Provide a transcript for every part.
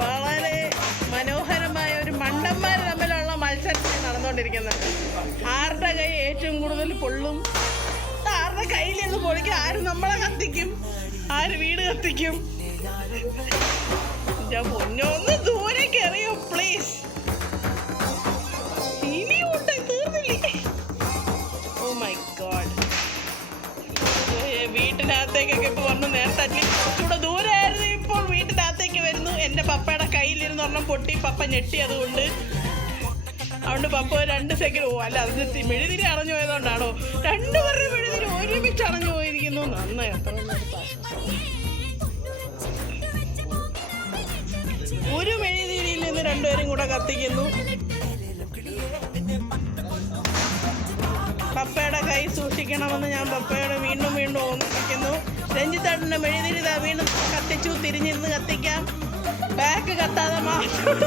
വളരെ മനോഹരമായ ഒരു മണ്ടന്മാർ തമ്മിലുള്ള മത്സരത്തിൽ നടന്നുകൊണ്ടിരിക്കുന്നത്. ആരുടെ കൈ ഏറ്റവും കൂടുതൽ പൊള്ളും, ആരുടെ കയ്യിൽ നിന്ന് പൊളിക്കും, ആര് നമ്മളെ കത്തിക്കും, ആര് വീട് കത്തിക്കും. പൊന്നൊന്ന് ദൂരേക്ക് എറിയോ പ്ലീസ്. ഇനിയുണ്ട്, തീർന്നില്ലേ? Oh my God. വീട്ടിനകത്തേക്കൊക്കെ ഇപ്പൊ വന്നു. നേരത്തെ കുറച്ചുകൂടെ ദൂരമായിരുന്നു, ഇപ്പോൾ വീട്ടിനകത്തേക്ക് വരുന്നു. എൻ്റെ പപ്പയുടെ കയ്യിലിരുന്ന് ഒരെണ്ണം പൊട്ടി. പപ്പ ഞെട്ടി. അതുകൊണ്ട് പപ്പ 2 സെക്കൻഡ് അല്ല, അത് മെഴുതിരി അണഞ്ഞു പോയതുകൊണ്ടാണോ? രണ്ടുപേരുടെ മെഴുതിരി ഒരുമിച്ച് അണഞ്ഞു പോയിരിക്കുന്നു. നന്നായി. അത്ര ഒരു മെഴുതിരിയിൽ നിന്ന് രണ്ടുപേരും കൂടെ കത്തിക്കുന്നു. പപ്പയുടെ കൈ സൂക്ഷിക്കണമെന്ന് ഞാൻ പപ്പയോട് വീണ്ടും വീണ്ടും ഓർമ്മിപ്പിക്കുന്നു. രഞ്ജിത്തേട്ടൻ്റെ മെഴുതിരി വീണ്ടും കത്തിച്ചു. തിരിഞ്ഞിരുന്ന് കത്തിക്കാം. ബാക്ക് കത്താതെ മാത്രം.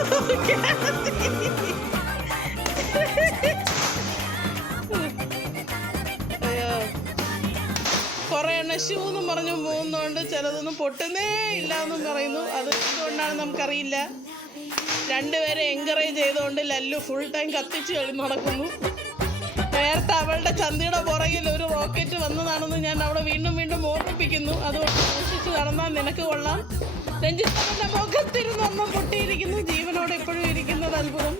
കുറെ എണ്ണം ഷൂ എന്നും പറഞ്ഞു പോകുന്നതുകൊണ്ട് ചിലതൊന്നും പൊട്ടുന്നേ ഇല്ല എന്നും പറയുന്നു. അത് എന്തുകൊണ്ടാണ് നമുക്കറിയില്ല. രണ്ടുപേരെ എൻകറേജ് ചെയ്തുകൊണ്ട് ലല്ലു ഫുൾ ടൈം കത്തിച്ച് നടക്കുന്നു. നേരത്തെ അവളുടെ ചന്തിയുടെ പുറകിൽ ഒരു റോക്കറ്റ് വന്നതാണെന്ന് ഞാൻ അവിടെ വീണ്ടും വീണ്ടും ഓർമ്മിപ്പിക്കുന്നു. അതുകൊണ്ട് സൂക്ഷിച്ച് നടന്നാൽ നിനക്ക് കൊള്ളാം. രഞ്ജിത്തിന്റെ മുഖത്തിരുന്ന് ഒന്നും പൊട്ടിയിരിക്കുന്നു. ജീവനോടെ എപ്പോഴും ഇരിക്കുന്നത് അത്ഭുതം.